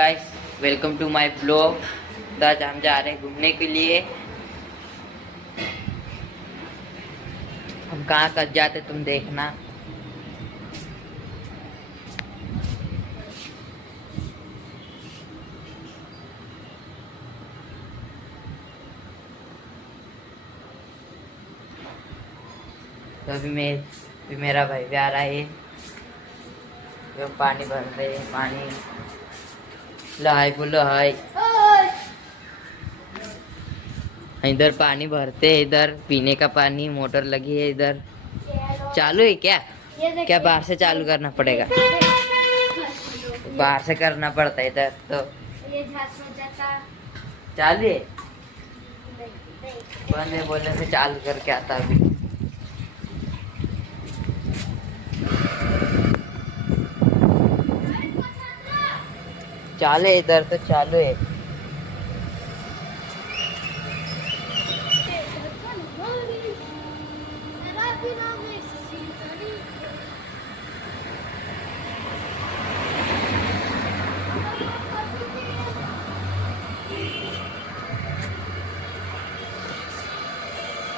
Guys, welcome to my blog. आज हम जा रहे हैं घूमने के लिए। हम कहाँ कर जाते तुम देखना। तो अभी मेरा भाई भी आ रहा है। तो पानी भर रहे हैं, पानी लहाई बोलो हाय। इधर पानी भरते हैं, इधर पीने का पानी मोटर लगी है। इधर चालू है क्या? क्या बाहर से चालू करना पड़ेगा? बाहर से करना पड़ता है इधर तो। चालू है, बंद है बोलने से चालू करके आता अभी। चालू है इधर तो, चालू है।